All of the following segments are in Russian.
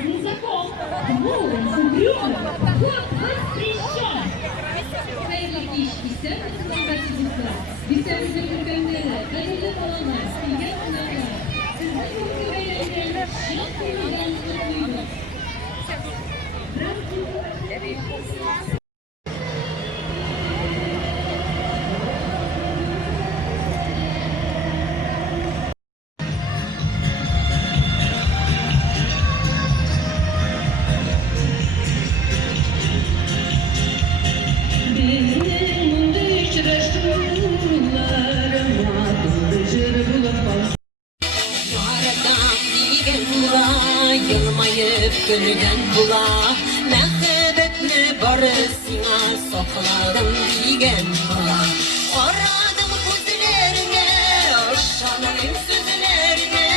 железный закон. Двум угрюм вход воспрещен. Hayırlı iş ise kaçıncısı. Bizlerimize programları, kadınlı olanlar, bilgi olanlar, sizin bu güveylerden şok duyulan mutluyum. Yılmayıp gönülden bula Mehbetni barısına sokladım digen bula Aradım kuzilerine Şanın sözlerine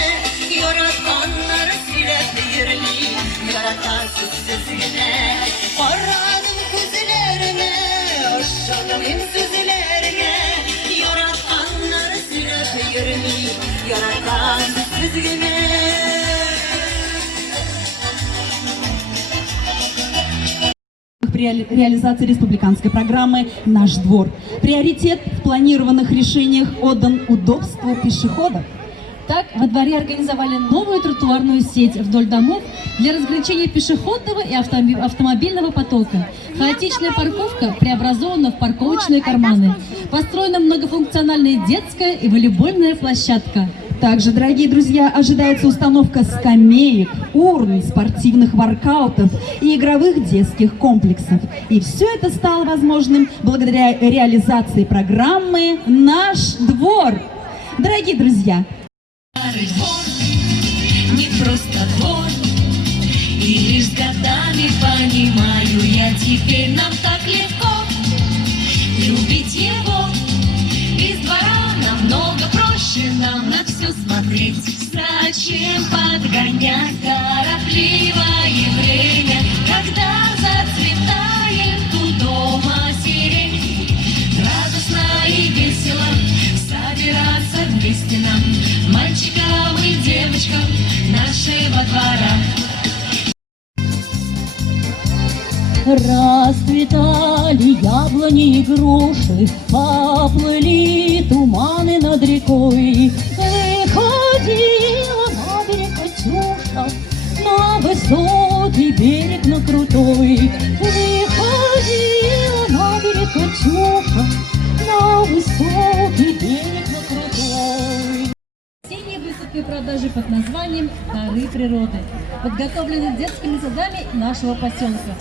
Yaratkanları silep yerli Yaratasız sözüne Aradım kuzilerine Şanın sözlerine Yaratkanları silep yerli Yaratasız sözüne При реализации республиканской программы «Наш двор». Приоритет в планированных решениях отдан удобству пешеходов. Так, во дворе организовали новую тротуарную сеть вдоль домов для разграничения пешеходного и автомобильного потока. Хаотичная парковка преобразована в парковочные карманы. Построена многофункциональная детская и волейбольная площадка. Также, дорогие друзья, ожидается установка скамеек, урн, спортивных воркаутов и игровых детских комплексов. И все это стало возможным благодаря реализации программы «Наш двор». Дорогие друзья! Двор, не просто двор, и лишь с годами понимаю я теперь, нам так легко любить его. Из двора намного проще нам на все смотреть. Зачем подгонять торопливое время, когда зацветает у дома сирень? Радостно и весело собираться вместе нам, мальчикам и девочкам нашего двора. Расцветали яблони и груши, поплыли туманы над рекой. Выходила на берег Катюша, на высокий берег, на крутой. Выходила на берег Катюша, на высокий берег, на крутой. Осенние выставки продажи под названием «Дары природы» подготовлены детскими садами нашего поселка.